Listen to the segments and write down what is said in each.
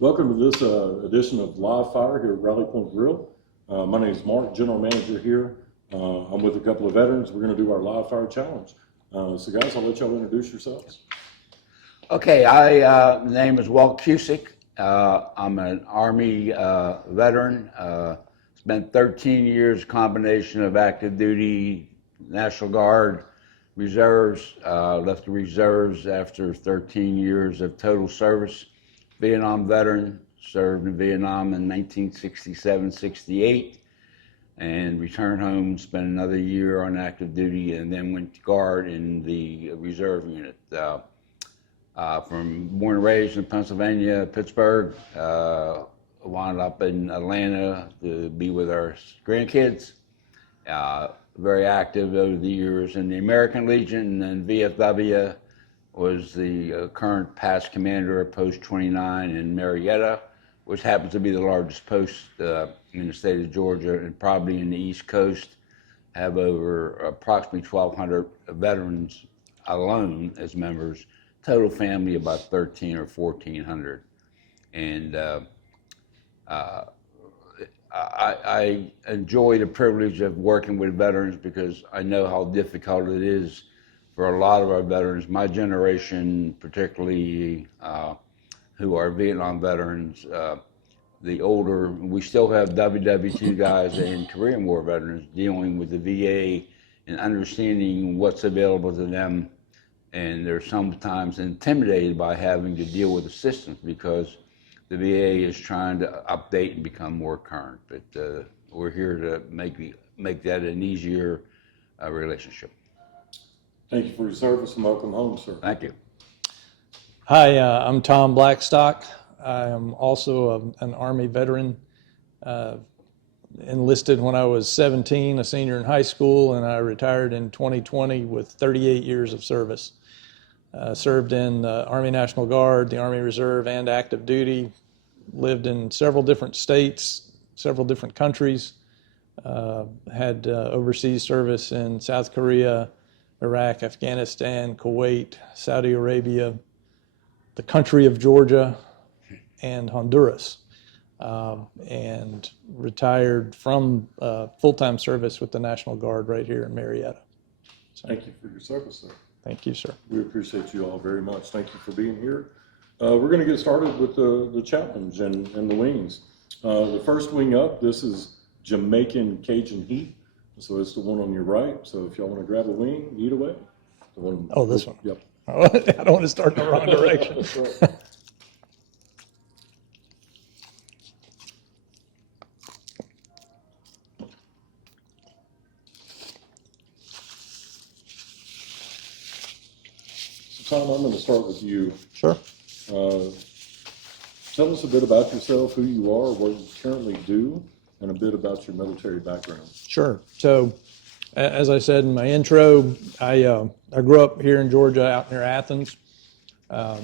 Welcome to this edition of Live Fire here at Rally Point Grill. My name is Mark, General Manager here. I'm with a couple of veterans. We're going to do our Live Fire Challenge. So guys, I'll let y'all introduce yourselves. Okay, my name is Walt Cusick. I'm an Army veteran. Spent 13 years, combination of active duty, National Guard, reserves. Left the reserves after 13 years of total service. Vietnam veteran, served in Vietnam in 1967-68, and returned home, spent another year on active duty, and then went to Guard in the reserve unit. From born and raised in Pennsylvania, Pittsburgh, wound up in Atlanta to be with our grandkids. Very active over the years in the American Legion and VFW. Was the current past commander of Post 29 in Marietta, which happens to be the largest post in the state of Georgia and probably in the East Coast. Have over approximately 1,200 veterans alone as members. Total family about 13 or 1,400. And I enjoy the privilege of working with veterans because I know how difficult it is for a lot of our veterans, my generation particularly, who are Vietnam veterans, the older, we still have WW2 guys and Korean War veterans dealing with the VA and understanding what's available to them. And they're sometimes intimidated by having to deal with the systems because the VA is trying to update and become more current. But we're here to make that an easier relationship. Thank you for your service and welcome home, sir. Thank you. Hi, I'm Tom Blackstock. I am also an Army veteran. Enlisted when I was 17, a senior in high school, and I retired in 2020 with 38 years of service. Served in the Army National Guard, the Army Reserve, and active duty. Lived in several different states, several different countries. Had overseas service in South Korea, Iraq, Afghanistan, Kuwait, Saudi Arabia, the country of Georgia, and Honduras, and retired from full-time service with the National Guard right here in Marietta. So, thank you for your service, sir. Thank you, sir. We appreciate you all very much. Thank you for being here. We're going to get started with the challenge and the wings. The first wing up, this is Jamaican Cajun Heat. So it's the one on your right. So if y'all want to grab a wing, eat away. The one, oh, this one. Yep. I don't want to start in the wrong direction. That's right. So Tom, I'm going to start with you. Sure. Tell us a bit about yourself, who you are, what you currently do, and a bit about your military background. Sure. So, as I said in my intro, I grew up here in Georgia, out near Athens. I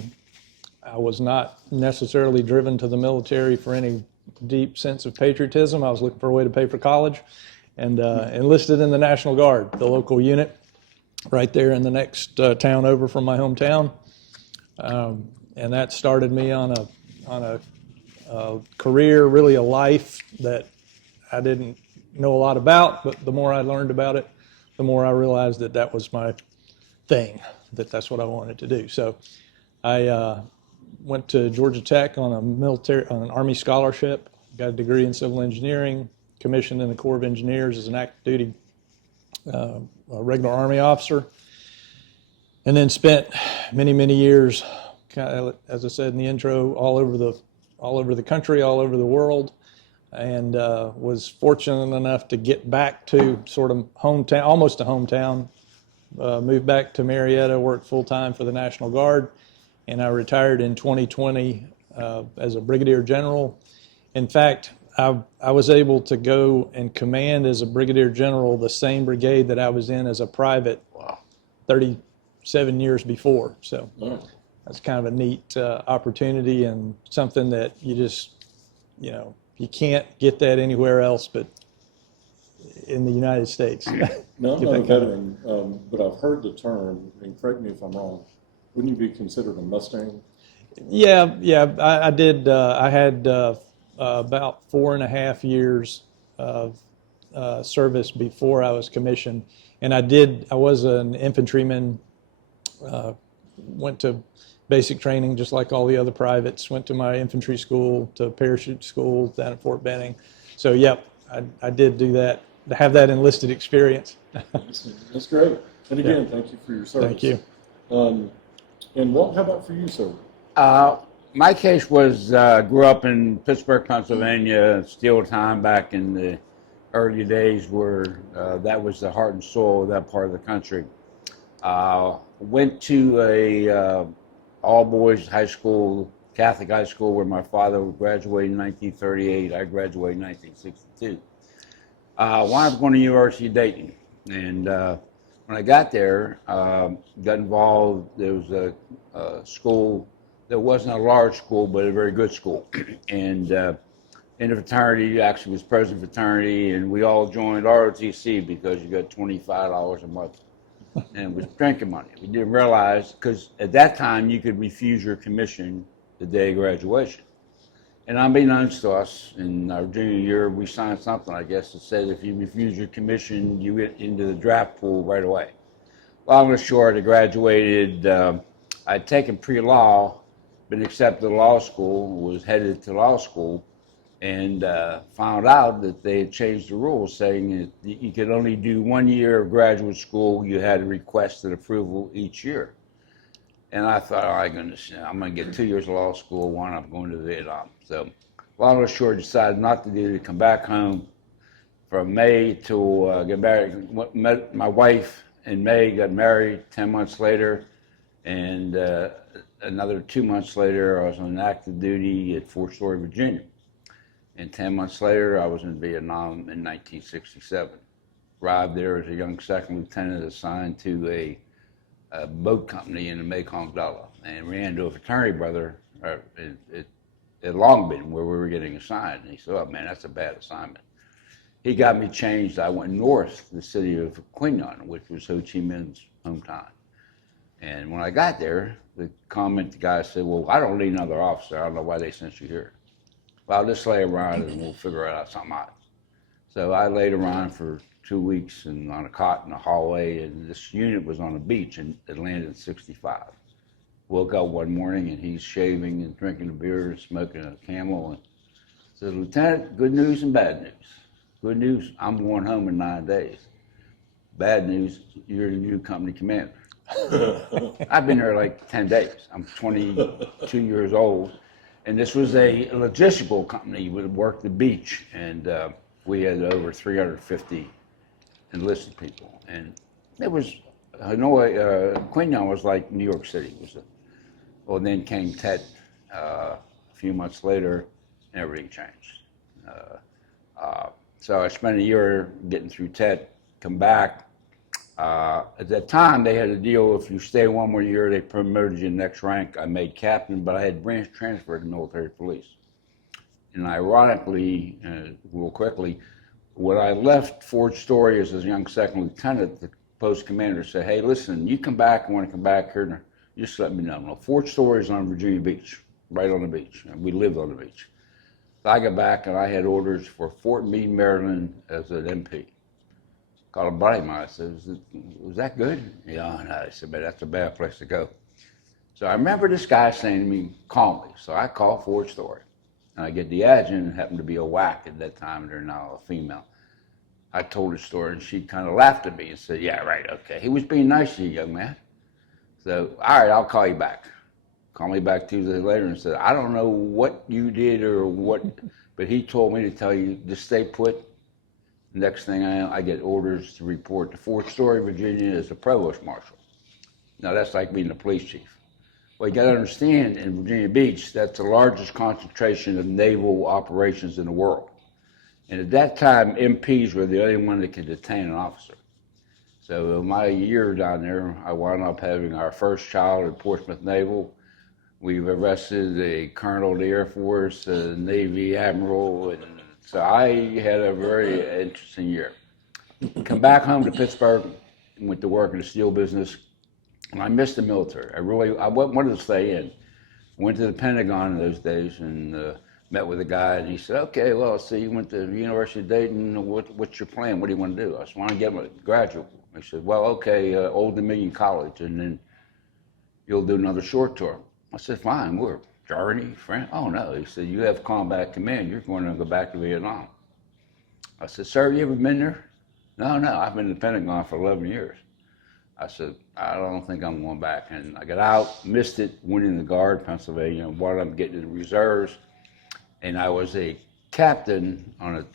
was not necessarily driven to the military for any deep sense of patriotism. I was looking for a way to pay for college, and enlisted in the National Guard, the local unit, right there in the next town over from my hometown. And that started me on a career, really a life that I didn't know a lot about, but the more I learned about it, the more I realized that that was my thing, that's what I wanted to do. So I went to Georgia Tech on an Army scholarship, got a degree in civil engineering, commissioned in the Corps of Engineers as an active duty regular Army officer, and then spent many years, as I said in the intro, all over the country, all over the world, and was fortunate enough to get back to sort of hometown, almost a hometown. Moved back to Marietta, worked full-time for the National Guard, and I retired in 2020 as a brigadier general. In fact, I was able to go and command as a brigadier general the same brigade that I was in as a private 37 years before. So that's kind of a neat opportunity and something that you just, you can't get that anywhere else but in the United States. No, I'm not a veteran, but I've heard the term, and correct me if I'm wrong, wouldn't you be considered a Mustang? Yeah. I did. I had about 4.5 years of service before I was commissioned, and I was an infantryman. Went to basic training just like all the other privates. Went to my infantry school, to parachute school down at Fort Benning. So, yep, I did do that. To have that enlisted experience. That's great. And again, thank you for your service. Thank you. And Walt, how about for you, sir? My case was, grew up in Pittsburgh, Pennsylvania, steel time back in the early days where that was the heart and soul of that part of the country. Went to a all-boys high school, Catholic high school, where my father graduated in 1938. I graduated in 1962. Wound up going to University of Dayton. And when I got there, got involved. There was a school that wasn't a large school, but a very good school. And in the fraternity, actually was president of fraternity, and we all joined ROTC because you got $25 a month. And it was drinking money. We didn't realize, because at that time you could refuse your commission the day of graduation. And unbeknownst to us, in our junior year, we signed something, I guess, that said if you refuse your commission, you get into the draft pool right away. Long and short, I graduated. I'd taken pre-law, been accepted to law school, was headed to law school, and found out that they had changed the rules, saying that you could only do 1 year of graduate school. You had to request an approval each year. And I thought, oh my goodness, I'm going to get 2 years of law school, one I'm going to Vietnam. So long and short, decided not to do it, come back home from May to get married. Met my wife in May, got married 10 months later, and another 2 months later, I was on active duty at Fort Story, Virginia. And 10 months later, I was in Vietnam in 1967. Arrived there as a young second lieutenant assigned to a boat company in the Mekong Delta, and ran into a fraternity brother at Long Beach where we were getting assigned. And he said, oh man, that's a bad assignment. He got me changed. I went north to the city of Quy Nhon, which was Ho Chi Minh's hometown. And when I got there, the guy said, well, I don't need another officer. I don't know why they sent you here. Well, I'll just lay around and we'll figure out something out. So I laid around for 2 weeks and on a cot in the hallway, and this unit was on a beach in Atlantic 65. Woke up one morning and he's shaving and drinking a beer and smoking a Camel, and said, Lieutenant, good news and bad news. Good news, I'm going home in 9 days. Bad news, you're the new company commander. I've been there like 10 days. I'm 22 years old. And this was a logistical company that worked the beach, and we had over 350 enlisted people. And it was, Hanoi, Quy Nhon was like New York City. Well, then came Tet a few months later, and everything changed. So I spent a year getting through Tet, come back. At that time, they had a deal, if you stay one more year, they promoted you next rank. I made captain, but I had branch transferred to military police. And ironically, real quickly, when I left Fort Story as a young second lieutenant, the post commander said, hey, listen, you come back, I want to come back here, just let me know. Well, Fort Story is on Virginia Beach, right on the beach, and we lived on the beach. So I got back, and I had orders for Fort Meade, Maryland as an MP. Called a buddy of mine. I said, was that good? Yeah, no. I said, but that's a bad place to go. So I remember this guy saying to me, call me. So I called Fort Story. And I get the adjutant, it happened to be a whack at that time, they're now a female. I told her story, and she kind of laughed at me and said, yeah, right, okay. He was being nice to you, young man. So, all right, I'll call you back. Called me back 2 days later and said, I don't know what you did or what, but he told me to tell you, just stay put. Next thing I get orders to report to Fort Story, Virginia as a provost marshal. Now that's like being the police chief. Well, you got to understand, in Virginia Beach, that's the largest concentration of naval operations in the world. And at that time, MPs were the only one that could detain an officer. So my year down there, I wound up having our first child at Portsmouth Naval. We've arrested a colonel of the Air Force, a Navy admiral, and so I had a very interesting year. Come back home to Pittsburgh, went to work in the steel business, and I missed the military. I wanted to stay in, Went to the Pentagon in those days and met with a guy, and he said, "Okay, well, so you went to the University of Dayton. What's your plan? What do you want to do?" I said, "I want to get my graduate." He said, "Well, okay, Old Dominion College, and then you'll do another short term." I said, "Fine, we're Germany, France." "Oh, no." He said, "You have combat command. You're going to go back to Vietnam." I said, "Sir, you ever been there?" "No, no, I've been in the Pentagon for 11 years. I said, "I don't think I'm going back." And I got out, missed it, went in the Guard, Pennsylvania, and wound up getting in the reserves. And I was a captain on it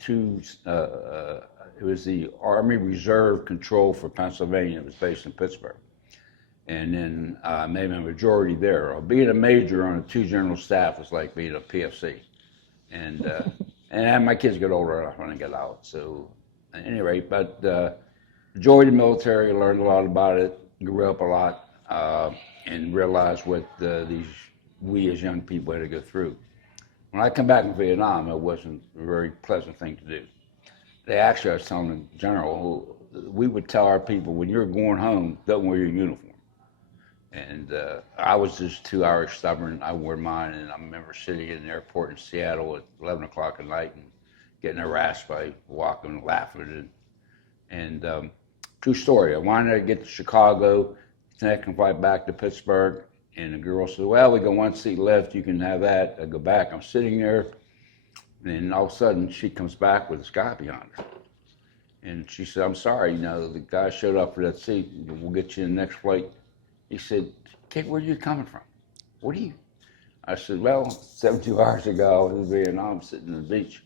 was the Army Reserve Control for Pennsylvania. It was based in Pittsburgh. And then I made my majority there. Being a major on a 2 general staff was like being a PFC. And my kids got older enough when I got out. So at any rate, but enjoyed the military, learned a lot about it, grew up a lot, and realized what we as young people had to go through. When I come back from Vietnam, it wasn't a very pleasant thing to do. I was telling the general, we would tell our people, when you're going home, don't wear your uniform. And I was just too Irish stubborn. I wore mine, and I remember sitting in the airport in Seattle at 11 o'clock at night and getting harassed by walking and laughing. And true story, I wanted to get to Chicago, connect and fly back to Pittsburgh. And the girl said, "Well, we got 1 seat left. You can have that." I go back. I'm sitting there, and all of a sudden, she comes back with a guy behind her. And she said, "I'm sorry, the guy showed up for that seat. We'll get you in the next flight." He said, "Kid, where are you coming from? What are you?" I said, "Well, 72 hours ago, I was in Vietnam sitting on the beach."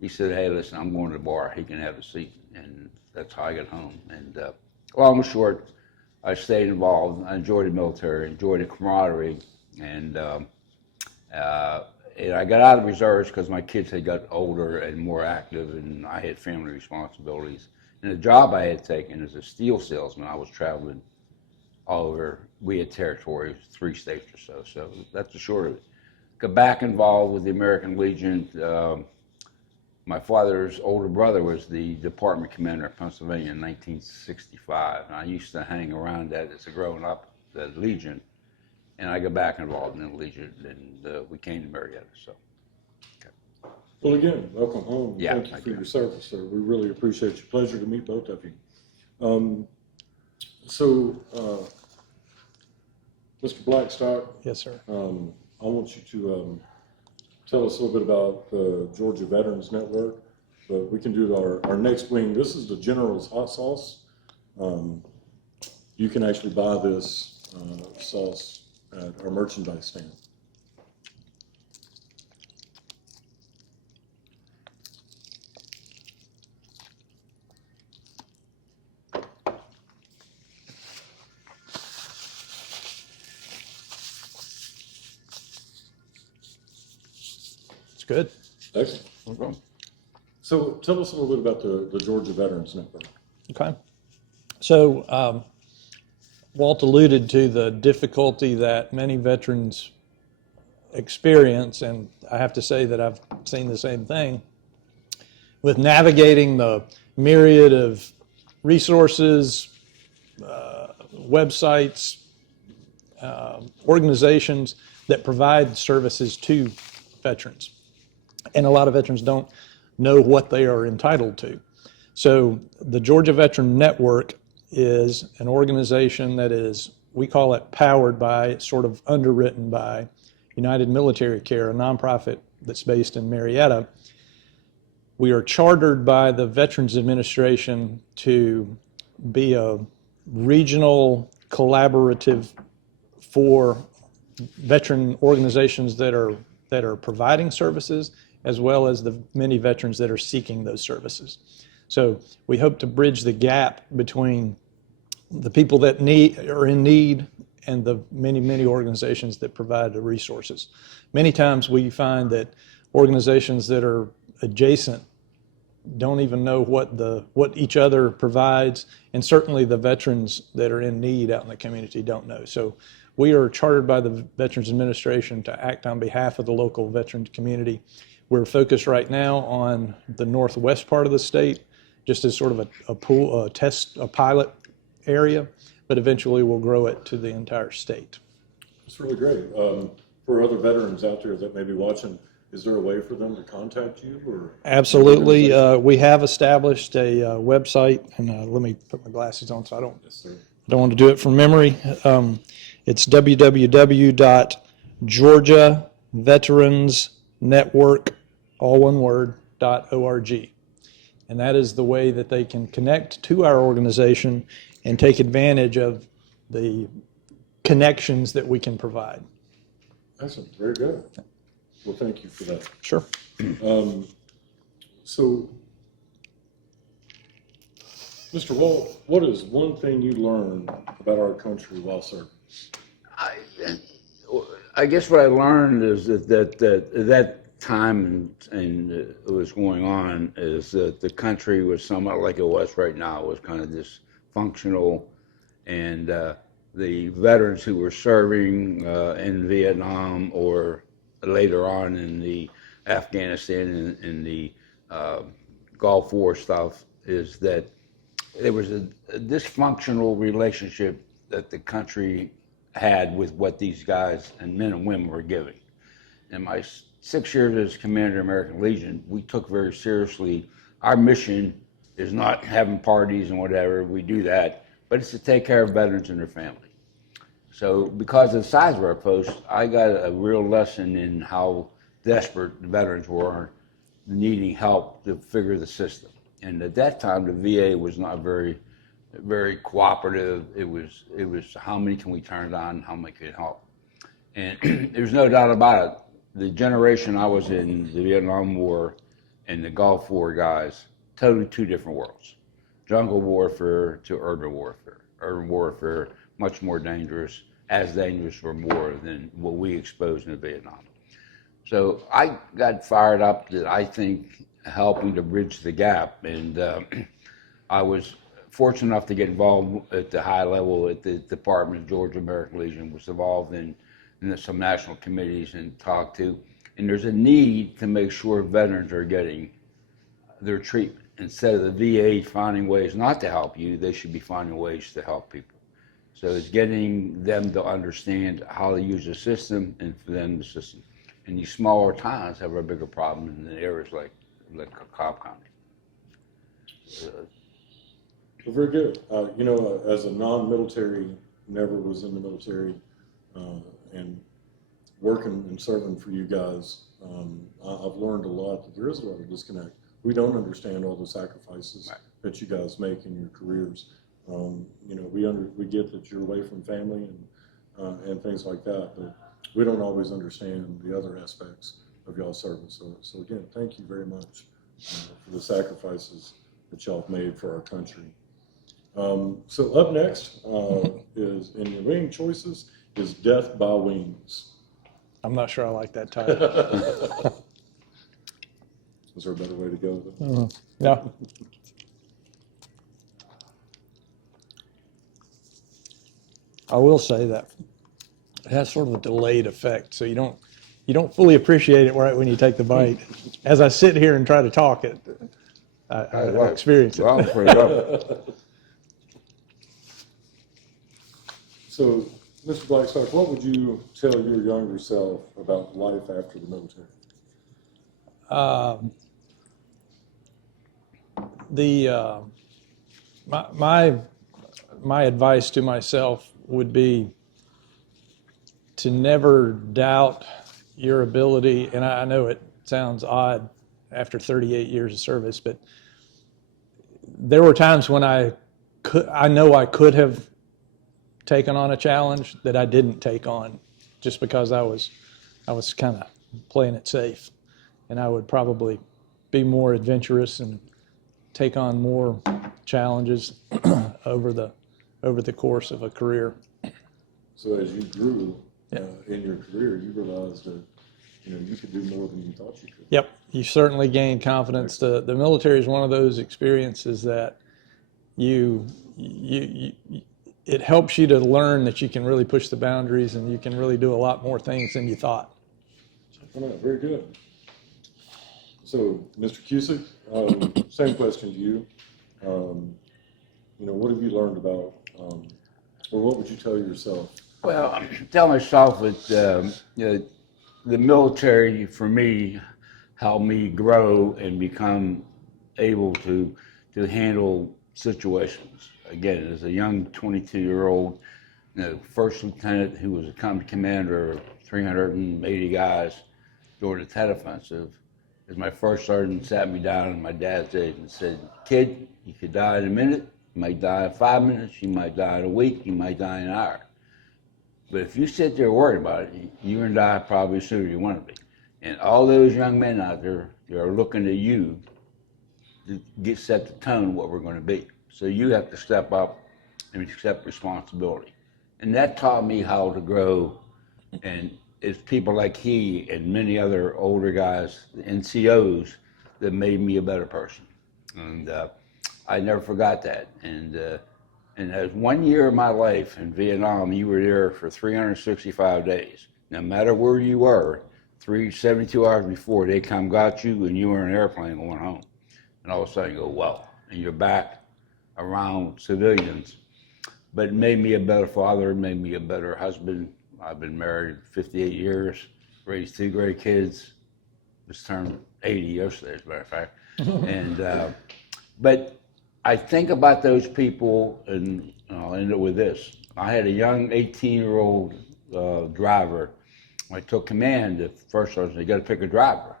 He said, "Hey, listen, I'm going to the bar. He can have the seat." And that's how I got home. And long and short, I stayed involved. I enjoyed the military, enjoyed the camaraderie, and I got out of the reserves because my kids had got older and more active, and I had family responsibilities. And the job I had taken as a steel salesman, I was traveling all over. We had territories, 3 states or so. So that's the short of it. Got back involved with the American Legion. My father's older brother was the department commander of Pennsylvania in 1965. And I used to hang around that as a growing up, the Legion. And I got back involved in the Legion, and we came to Marietta. So, okay. Well, again, welcome home. Yeah, Thank you for your service, sir. We really appreciate you. Pleasure to meet both of you. Mr. Blackstock. Yes, sir. I want you to tell us a little bit about the Georgia Veterans Network, but we can do our next wing. This is the General's Hot Sauce. You can actually buy this sauce at our merchandise stand. It's good. Excellent. Okay. So tell us a little bit about the Georgia Veterans Network. Okay. So Walt alluded to the difficulty that many veterans experience, and I have to say that I've seen the same thing with navigating the myriad of resources, websites, organizations that provide services to veterans. And a lot of veterans don't know what they are entitled to. So the Georgia Veteran Network is an organization that is, we call it powered by, sort of underwritten by United Military Care, a nonprofit that's based in Marietta. We are chartered by the Veterans Administration to be a regional collaborative for veteran organizations that are providing services, as well as the many veterans that are seeking those services. So we hope to bridge the gap between the people that are in need and the many organizations that provide the resources. Many times we find that organizations that are adjacent don't even know what each other provides, and certainly the veterans that are in need out in the community don't know. So we are chartered by the Veterans Administration to act on behalf of the local veteran community. We're focused right now on the northwest part of the state, just as sort of a pilot area, but eventually we'll grow it to the entire state. It's really great. For for other veterans out there that may be watching, is there a way for them to contact you or? Absolutely. We have established a website, and let me put my glasses on so I don't Yes, sir. want to do it from memory. It's www.georgiaveteransnetwork, all one word, .org. And that is the way that they can connect to our organization and take advantage of the connections that we can provide. Excellent. Very good. Well, thank you for that. Sure. So, Mr. Walt, what is one thing you learned about our country while serving? I guess what I learned is that time and it was going on is that the country was somewhat like it was right now. It was kind of dysfunctional, and the veterans who were serving in Vietnam or later on in the Afghanistan and in the Gulf War stuff is that there was a dysfunctional relationship that the country had with what these guys and men and women were giving. In my 6 years as Commander of American Legion, we took very seriously our mission is not having parties and whatever, we do that, but it's to take care of veterans and their family. So because of the size of our post, I got a real lesson in how desperate the veterans were, needing help to figure the system. And at that time, the VA was not very cooperative. It was how many can we turn on, how many can help. And there's no doubt about it. The generation I was in, the Vietnam War and the Gulf War guys, totally two different worlds. Jungle warfare to urban warfare. Urban warfare, much more dangerous, as dangerous or more than what we exposed in Vietnam. So I got fired up that I think helping to bridge the gap, and I was fortunate enough to get involved at the high level at the Department of Georgia American Legion, was involved in some national committees and talked to, and there's a need to make sure veterans are getting their treatment. Instead of the VA finding ways not to help you, they should be finding ways to help people. So it's getting them to understand how to use the system and for them the system. And these smaller towns have a bigger problem in areas like Cobb County. Well, very good. As a non-military, never was in the military, and working and serving for you guys, I've learned a lot that there is a lot of disconnect. We don't understand all the sacrifices that you guys make in your careers. We get that you're away from family and things like that, but we don't always understand the other aspects of y'all's service. So again, thank you very much for the sacrifices that y'all have made for our country. So up next is, in your wing choices, is Death by Wings. I'm not sure I like that title. Is there a better way to go? No. I will say that it has sort of a delayed effect, so you don't fully appreciate it right when you take the bite. As I sit here and try to talk it, I experience it. Well, pretty good. So, Mr. Blackstock, what would you tell your younger self about life after the military? My advice to myself would be to never doubt your ability, and I know it sounds odd after 38 years of service, but there were times when I know I could have taken on a challenge that I didn't take on just because I was kind of playing it safe, and I would probably be more adventurous and take on more challenges over the course of a career. So as you grew in your career, you realized that you could do more than you thought you could. Yep, you certainly gain confidence. The military is one of those experiences that it helps you to learn that you can really push the boundaries and you can really do a lot more things than you thought. Very good. So, Mr. Cusick, same question to you. What have you learned about, or what would you tell yourself? Well, tell myself that the military for me helped me grow and become able to handle situations. Again, as a young 22-year-old, first lieutenant who was a company commander of 380 guys during the Tet Offensive, as my first sergeant sat me down in my dad's age and said, "Kid, you could die in a minute, you might die in 5 minutes, you might die in a week, you might die in an hour. But if you sit there worried about it, you're going to die probably sooner than you want to be." And all those young men out there, they are looking to you to set the tone what we're going to be. So you have to step up and accept responsibility. And that taught me how to grow. And it's people like he and many other older guys, the NCOs, that made me a better person. And I never forgot that. And as 1 year of my life in Vietnam, you were there for 365 days. No matter where you were, 72 hours before, they come got you and you were in an airplane going home. And all of a sudden you go, wow, and you're back around civilians. But it made me a better father, it made me a better husband. I've been married 58 years, raised 2 great kids, just turned 80 yesterday, as a matter of fact. And but I think about those people, and I'll end it with this. I had a young 18-year-old driver. When I took command, at first I was, you got to pick a driver.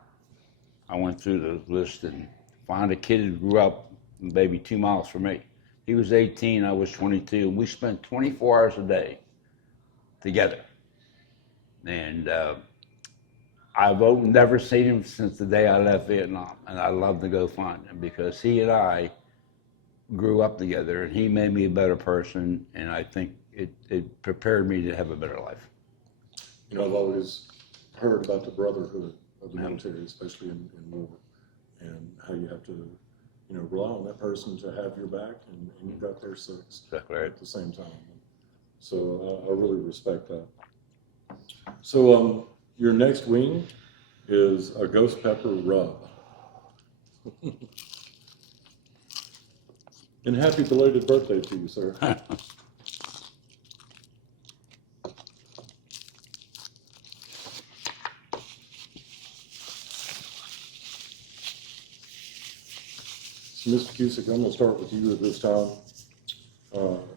I went through the list and found a kid who grew up maybe 2 miles from me. He was 18, I was 22, and we spent 24 hours a day together. And I've never seen him since the day I left Vietnam, and I love to go find him because he and I grew up together, and he made me a better person, and I think it prepared me to have a better life. You know, I've always heard about the brotherhood of the military, especially in war, and how you have to, you know, rely on that person to have your back, and you got their six Exactly right. at the same time. So I really respect that. So your next wing is a ghost pepper rub. And happy belated birthday to you, sir. So, Mr. Cusick, I'm going to start with you at this time.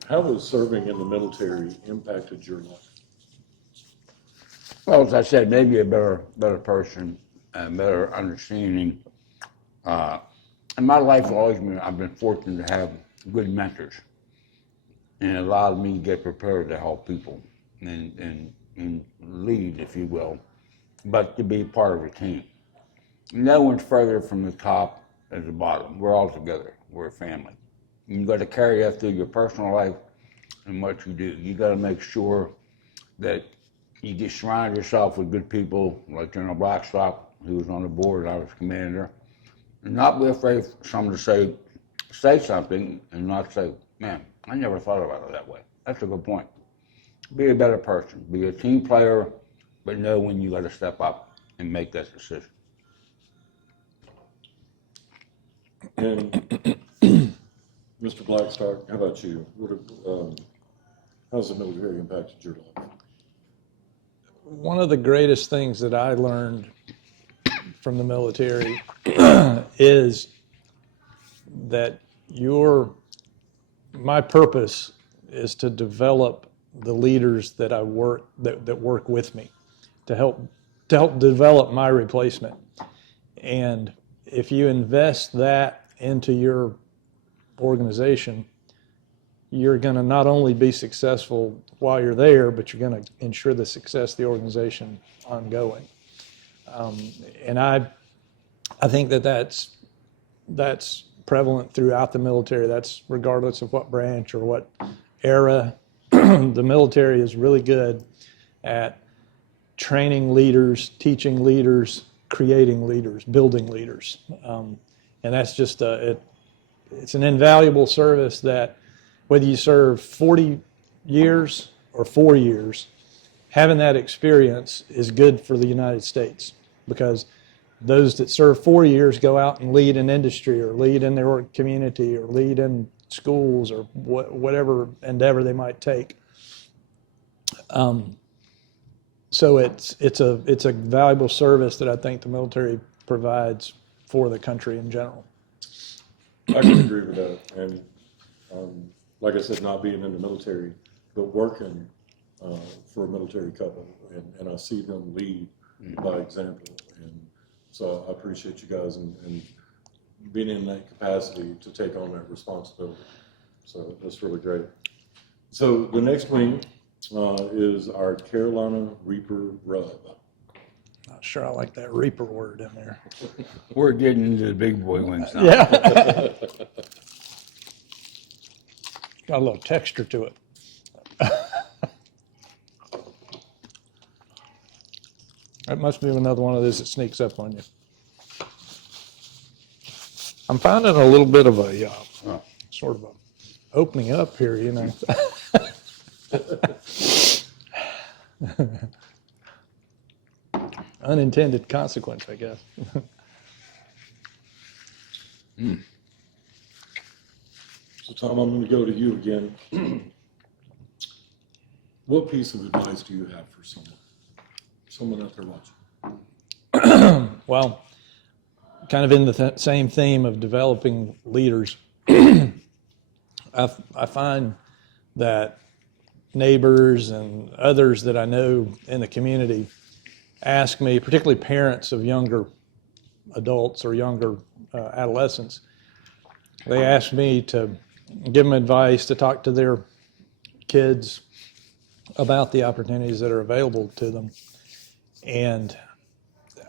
How has serving in the military impacted your life? Well, as I said, maybe a better person, a better understanding. In my life, I've been fortunate to have good mentors, and it allowed me to get prepared to help people and lead, if you will, but to be part of a team. No one's further from the top than the bottom. We're all together. We're a family. You got to carry that through your personal life and what you do. You got to make sure that you get surround yourself with good people like General Blackstock, who was on the board, I was commander, and not be afraid for someone to say something and not say, "Man, I never thought about it that way." That's a good point. Be a better person. Be a team player, but know when you got to step up and make that decision. And Mr. Blackstock, how about you? How's the military impacted your life? One of the greatest things that I learned from the military is that my purpose is to develop the leaders that work with me, to help develop my replacement. And if you invest that into your organization, you're going to not only be successful while you're there, but you're going to ensure the success of the organization ongoing. And I think that's prevalent throughout the military. That's regardless of what branch or what era. The military is really good at training leaders, teaching leaders, creating leaders, building leaders. And that's just it's an invaluable service that whether you serve 40 years or 4 years, having that experience is good for the United States, because those that serve 4 years go out and lead in industry or lead in their community or lead in schools or whatever endeavor they might take. So it's a valuable service that I think the military provides for the country in general. I can agree with that. And like I said, not being in the military, but working for a military couple, and I see them lead by example. And so I appreciate you guys and being in that capacity to take on that responsibility. So that's really great. So the next wing is our Carolina Reaper Rub. Not sure I like that Reaper word in there. We're getting into the big boy wings now. Yeah. Got a little texture to it. That must be another one of those that sneaks up on you. I'm finding a little bit of a sort of a opening up here, you know. Unintended consequence, I guess. So Tom, I'm going to go to you again. What piece of advice do you have for someone out there watching? Well, kind of in the same theme of developing leaders, I find that neighbors and others that I know in the community ask me, particularly parents of younger adults or younger adolescents, they ask me to give them advice, to talk to their kids about the opportunities that are available to them. And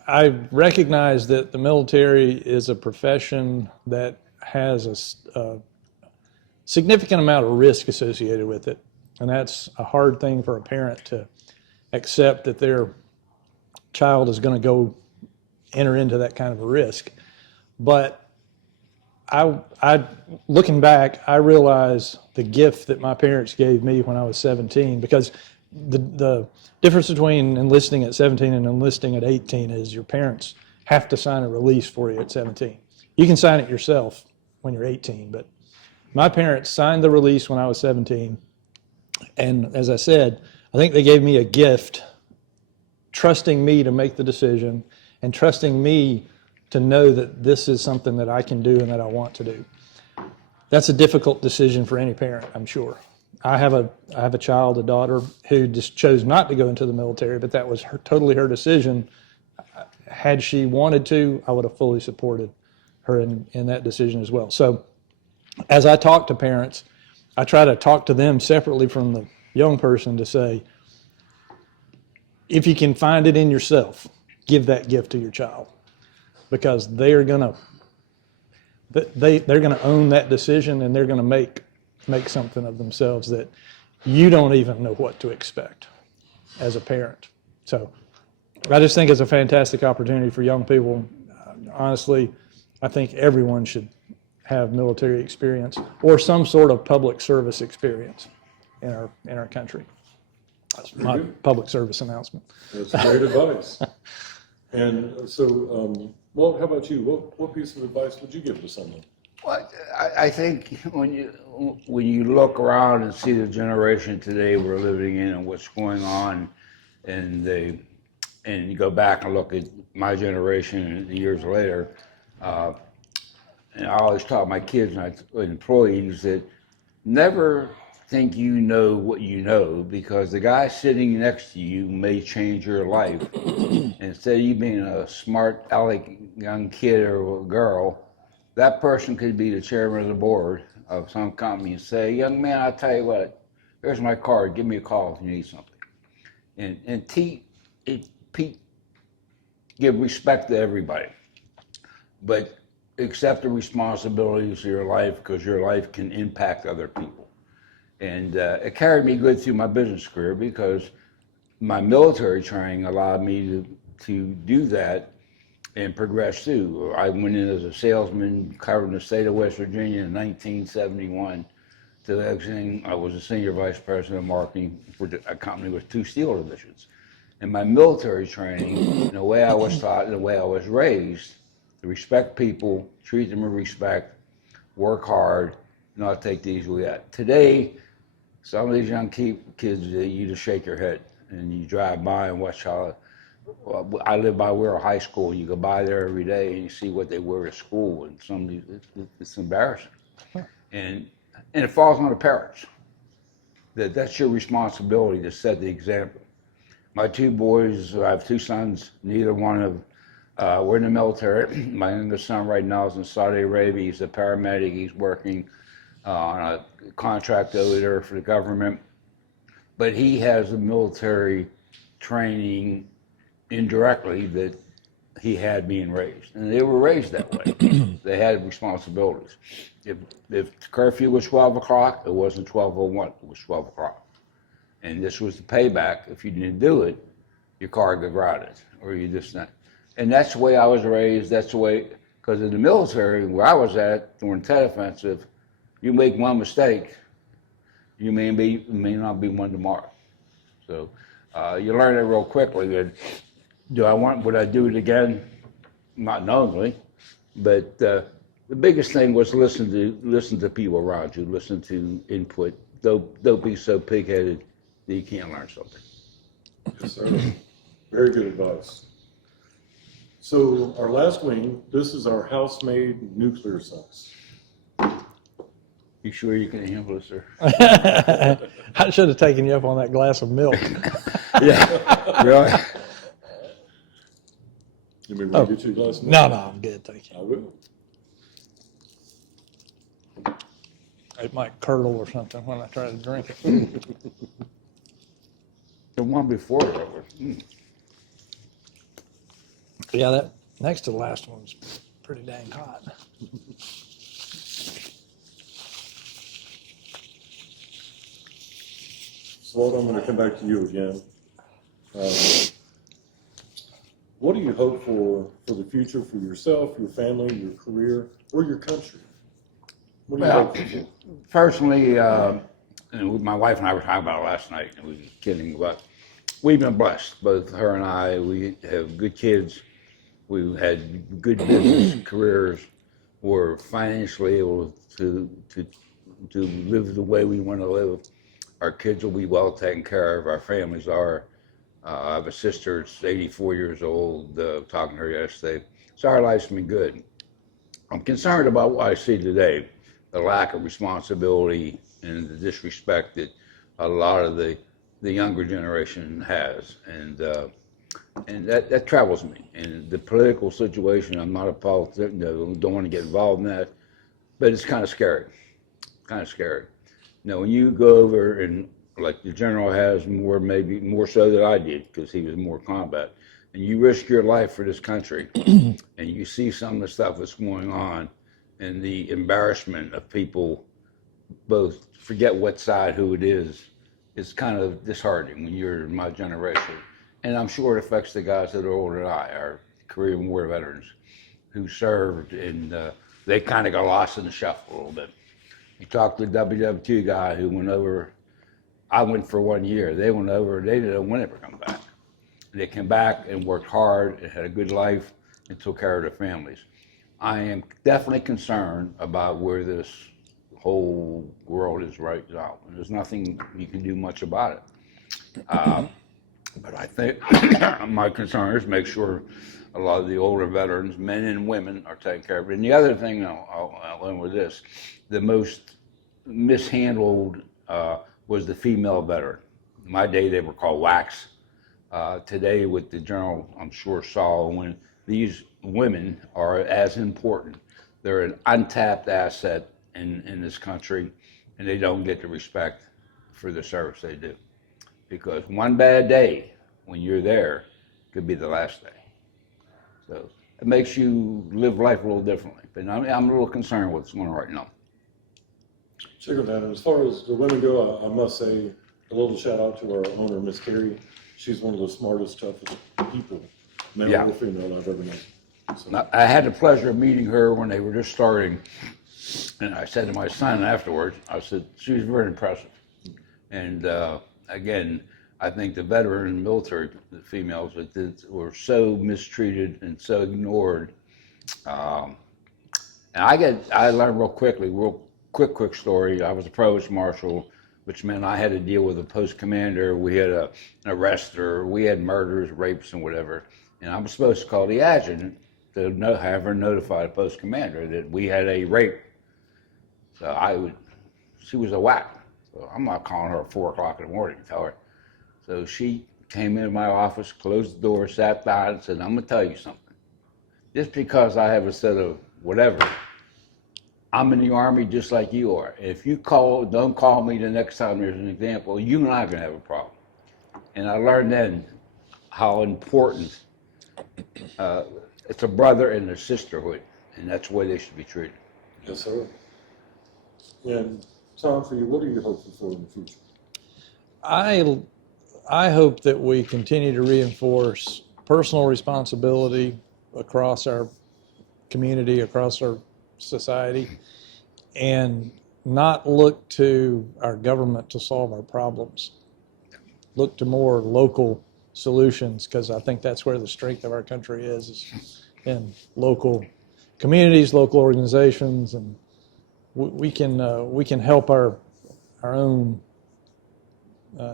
I recognize that the military is a profession that has a significant amount of risk associated with it. And that's a hard thing for a parent to accept, that their child is going to go enter into that kind of a risk. But I looking back, I realize the gift that my parents gave me when I was 17, because the difference between enlisting at 17 and enlisting at 18 is your parents have to sign a release for you at 17. You can sign it yourself when you're 18, but my parents signed the release when I was 17. And as I said, I think they gave me a gift, trusting me to make the decision and trusting me to know that this is something that I can do and that I want to do. That's a difficult decision for any parent, I'm sure. I have a child, a daughter, who just chose not to go into the military, but that was totally her decision. Had she wanted to, I would have fully supported her in that decision as well. So as I talk to parents, I try to talk to them separately from the young person to say, if you can find it in yourself, give that gift to your child, because they're gonna own that decision, and they're gonna make something of themselves that you don't even know what to expect as a parent. So I just think it's a fantastic opportunity for young people. Honestly, I think everyone should have military experience or some sort of public service experience in our country. That's my public service announcement. That's great advice. And so, Walt, how about you? What piece of advice would you give to someone? Well, I think when you look around and see the generation today we're living in and what's going on, and you go back and look at my generation and years later, and I always taught my kids and employees that never think you know what you know, because the guy sitting next to you may change your life. Instead of you being a smart, aleck young kid or girl, that person could be the chairman of the board of some company and say, young man, I'll tell you what, here's my card, give me a call if you need something. And Pete, give respect to everybody, but accept the responsibilities of your life, because your life can impact other people. And it carried me good through my business career, because my military training allowed me to do that and progress through. I went in as a salesman covering the state of West Virginia in 1971. To the next thing, I was a senior vice president of marketing for a company with 2 steel divisions. And my military training, and the way I was taught and the way I was raised, to respect people, treat them with respect, work hard, not take these we got. Today, some of these young kids, you just shake your head and you drive by and watch how. Well, I live by Wirral High School. You go by there every day and you see what they wear to school, and some of these, it's embarrassing. And it falls on the parents. That's your responsibility to set the example. My two boys, I have two sons. Neither one of were in the military. My youngest son right now is in Saudi Arabia. He's a paramedic. He's working on a contract over there for the government. But he has the military training indirectly that he had being raised, and they were raised that way. They had responsibilities. If the curfew was 12 o'clock, it wasn't 12:01, it was 12 o'clock. And this was the payback. If you didn't do it, your car got grounded, or you just not. And that's the way I was raised. That's the way, because in the military, where I was at during the Tet Offensive, you make one mistake, you may not be one tomorrow. So you learn it real quickly. That would I do it again? Not knowingly, but the biggest thing was listen to people around you, listen to input. Don't be so pig-headed that you can't learn something. Yes, sir. Very good advice. So our last wing, this is our house-made nuclear sauce. You sure you can handle it, sir? I should have taken you up on that glass of milk. Yeah, really. You may want to get you a glass of milk? No, I'm good, thank you. I will. It might curdle or something when I try to drink it. The one before it. Yeah, that next to the last one's pretty dang hot. So Walt, I'm going to come back to you again. What do you hope for the future for yourself, your family, your career, or your country? What do you hope for? Personally, and my wife and I were talking about it last night, and we were kidding, but we've been blessed, both her and I. We have good kids. We've had good business careers. We're financially able to live the way we want to live. Our kids will be well taken care of. Our families are. I have a sister that's 84 years old, talking to her yesterday. So our life's been good. I'm concerned about what I see today, the lack of responsibility and the disrespect that a lot of the younger generation has. And that troubles me. And the political situation, I'm not a politician, don't want to get involved in that, but it's kind of scary. When you go over and like the general has maybe more so than I did, because he was more combat, and you risk your life for this country, and you see some of the stuff that's going on, and the embarrassment of people, both forget what side, who it is, it's kind of disheartening when you're in my generation. And I'm sure it affects the guys that are older than I, our Korean War veterans, who served, and they kind of got lost in the shuffle a little bit. You talk to the WW2 guy who went over. I went for 1 year. They went over. They didn't know when they were coming back. They came back and worked hard and had a good life and took care of their families. I am definitely concerned about where this whole world is right now. And there's nothing you can do much about it. But I think my concern is make sure a lot of the older veterans, men and women, are taken care of. And the other thing, I'll end with this, the most mishandled was the female veteran. In my day, they were called WACs. Today, with the general, I'm sure saw, when these women are as important. They're an untapped asset in this country, and they don't get the respect for the service they do. Because one bad day when you're there could be the last day. So it makes you live life a little differently. But I'm a little concerned with what's going on right now. Sugar man, as far as the women go, I must say a little shout out to our owner, Miss Carrie. She's one of the smartest, toughest people, male or female, I've ever known. So. I had the pleasure of meeting her when they were just starting, and I said to my son afterwards, I said, she was very impressive. And again, I think the veteran military females that were so mistreated and so ignored. And I learned real quick story. I was a provost marshal which meant I had to deal with a post commander. We had an arrest, or we had murders, rapes, and whatever. And I was supposed to call the adjutant to have her notify the post commander that we had a rape. So she was a whack. So I'm not calling her at 4 o'clock in the morning to tell her. So she came into my office, closed the door, sat down, and said, I'm going to tell you something. Just because I have a set of whatever, I'm in the Army just like you are. If you don't call me the next time there's an example, you're not going to have a problem. And I learned then how important it's a brother and a sisterhood, and that's the way they should be treated. Yes, sir. And Tom, for you, what are you hoping for in the future? I hope that we continue to reinforce personal responsibility across our community, across our society, and not look to our government to solve our problems. Look to more local solutions, because I think that's where the strength of our country is in local communities, local organizations, and we can help our own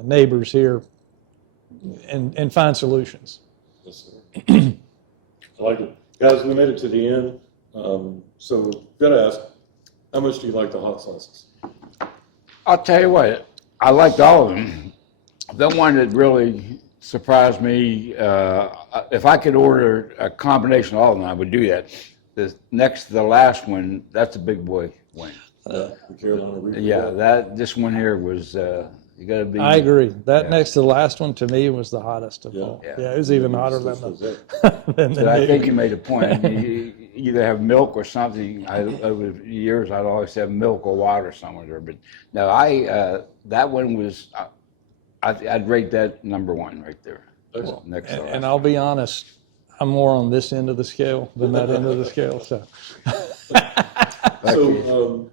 neighbors here and find solutions. Yes, sir. I like it. Guys, we made it to the end. So, gotta ask, how much do you like the hot sauces? I'll tell you what, I liked all of them. The one that really surprised me, if I could order a combination of all of them, I would do that. The next to the last one, that's a big boy wing. The Carolina Reaper. Yeah, this one here was, you gotta be. I agree. That Yeah. next to the last one, to me, was the hottest of Yeah. all. Yeah. Yeah, it was even hotter than than But I think the you made a point. You either have milk or something. Over the years, I'd always have milk or water somewhere there. But no, that one was, I'd rate that number one right there. Excellent. Next to the and last. I'll be honest, I'm more on this end of the scale than that end of the scale. So, So,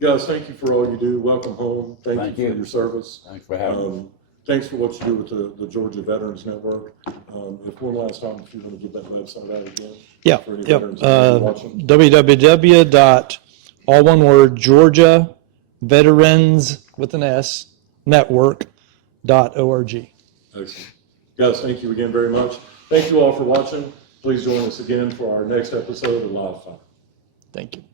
guys, thank you for all you do. Welcome home. Thank you for your service. Thanks for having me. Thanks for what you do with the Georgia Veterans Network. If one last time, if you want to get that website out again. yeah, For any yep. veterans that may be watching. www. all one word, Georgia Veterans with an S network.org. Excellent. Guys, thank you again very much. Thank you all for watching. Please join us again for our next episode of Live Fire. Thank you.